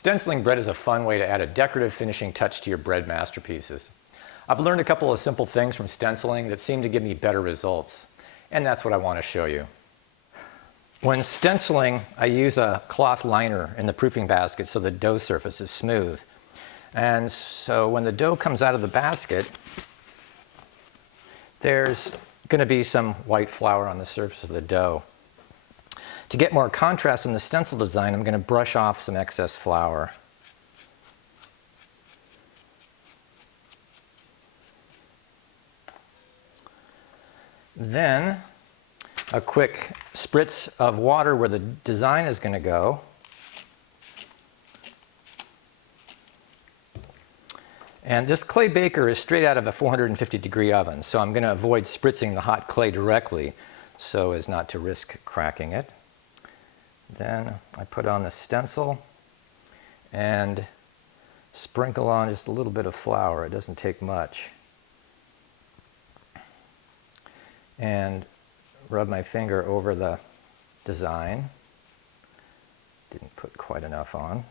Stenciling bread is a fun way to add a decorative finishing touch to your bread masterpieces. I've learned a couple of simple things from stenciling that seem to give me better results, and that's what I want to show you. When stenciling, I use a cloth liner in the proofing basket so the dough surface is smooth. And so when the dough comes out of the basket, there's going to be some white flour on the surface of the dough. To get more contrast in the stencil design, I'm going to brush off some excess flour. Then a quick spritz of water where the design is going to go. And this clay baker is straight out of a 450-degree oven, so I'm going to avoid spritzing the hot clay directly so as not to risk cracking it. Then I put on the stencil and sprinkle on just a little bit of flour. It doesn't take much. And rub my finger over the design. Didn't put quite enough on.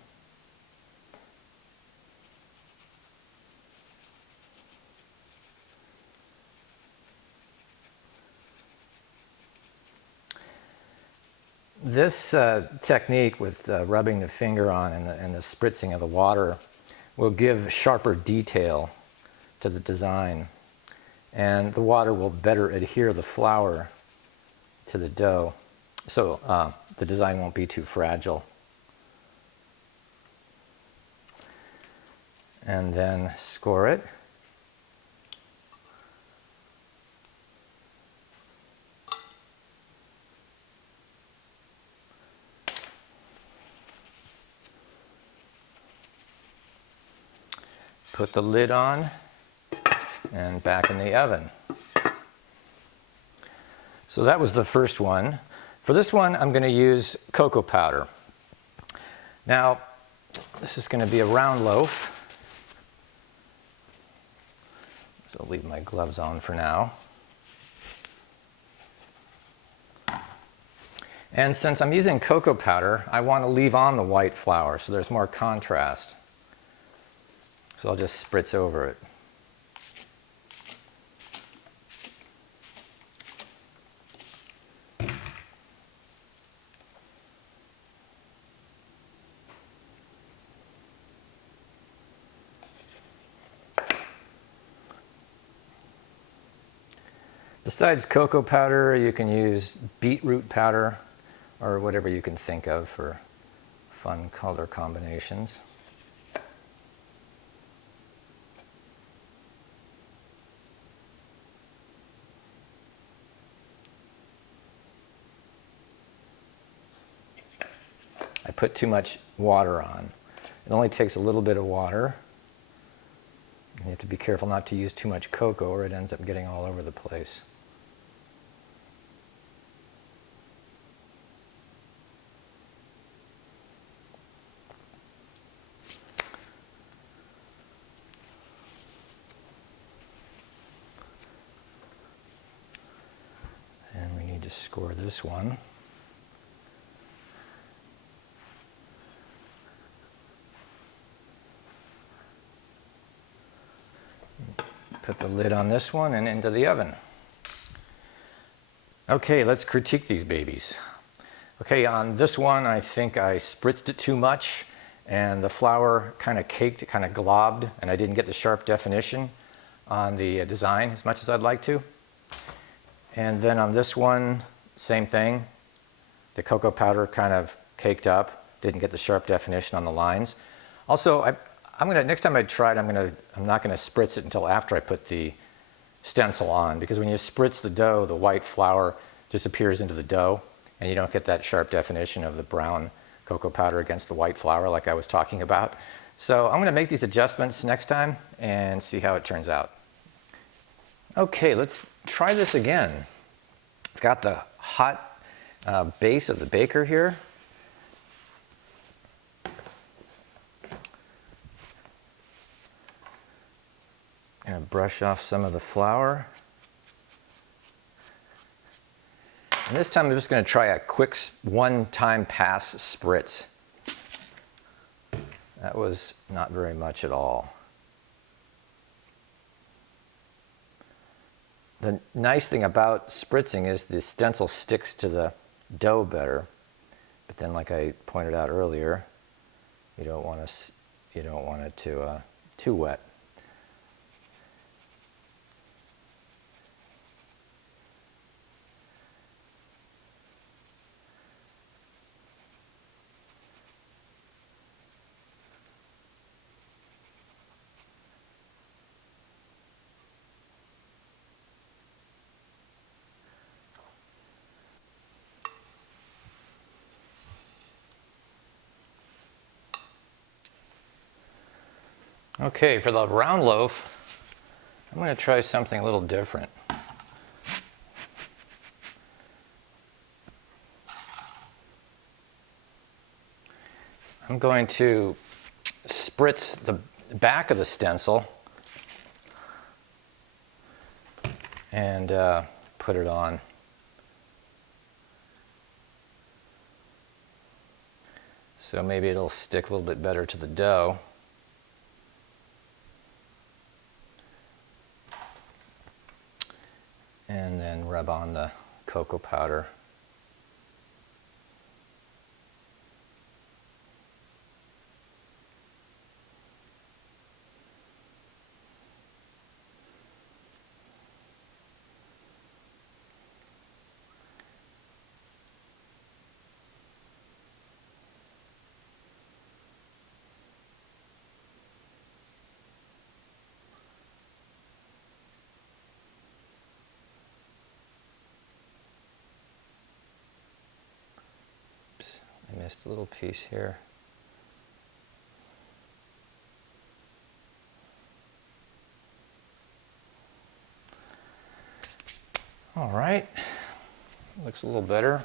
This technique with rubbing the finger on and the spritzing of the water will give sharper detail to the design, and the water will better adhere the flour to the dough, so the design won't be too fragile. And then score it. Put the lid on and back in the oven. So that was the first one. For this one, I'm going to use cocoa powder. Now, this is going to be a round loaf. So I'll leave my gloves on for now. And since I'm using cocoa powder, I want to leave on the white flour so there's more contrast. So I'll just spritz over it. Besides cocoa powder, you can use beetroot powder or whatever you can think of for fun color combinations. I put too much water on. It only takes a little bit of water. You have to be careful not to use too much cocoa or it ends up getting all over the place. And we need to score this one. Put the lid on this one and into the oven. Okay, let's critique these babies. Okay, on this one, I think I spritzed it too much and the flour kind of caked, it kind of globbed, and I didn't get the sharp definition on the design as much as I'd like to. And then on this one, same thing. The cocoa powder kind of caked up, didn't get the sharp definition on the lines. Also, next time I try it, I'm not gonna spritz it until after I put the stencil on, because when you spritz the dough, the white flour disappears into the dough, and you don't get that sharp definition of the brown cocoa powder against the white flour like I was talking about. So I'm gonna make these adjustments next time and see how it turns out. Okay, let's try this again. I've got the hot base of the baker here. I'm going to brush off some of the flour. And this time I'm just going to try a quick one-time pass spritz. That was not very much at all. The nice thing about spritzing is the stencil sticks to the dough better, but then, like I pointed out earlier, you don't want it to too wet. Okay, for the round loaf, I'm going to try something a little different. I'm going to spritz the back of the stencil and put it on. So maybe it'll stick a little bit better to the dough. And then rub on the cocoa powder. I missed a little piece here. All right, looks a little better.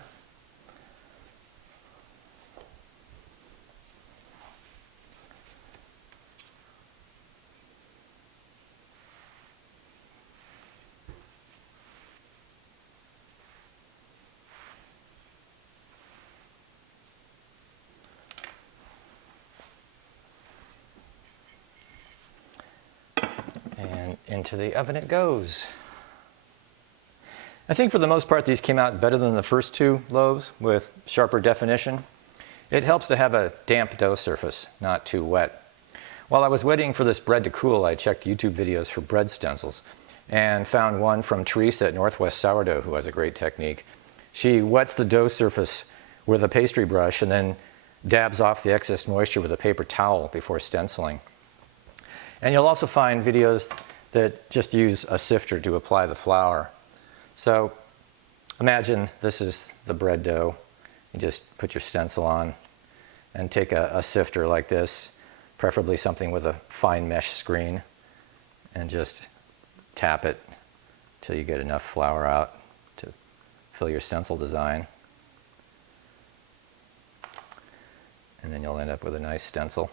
And into the oven it goes. I think for the most part these came out better than the first two loaves with sharper definition. It helps to have a damp dough surface, not too wet. While I was waiting for this bread to cool, I checked YouTube videos for bread stencils and found one from Teresa at Northwest Sourdough, who has a great technique. She wets the dough surface with a pastry brush and then dabs off the excess moisture with a paper towel before stenciling. And you'll also find videos that just use a sifter to apply the flour. So imagine this is the bread dough. You just put your stencil on and take a sifter like this, preferably something with a fine mesh screen, and just tap it till you get enough flour out to fill your stencil design. And then you'll end up with a nice stencil.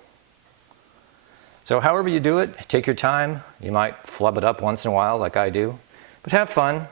So however you do it, take your time. You might flub it up once in a while like I do, but have fun.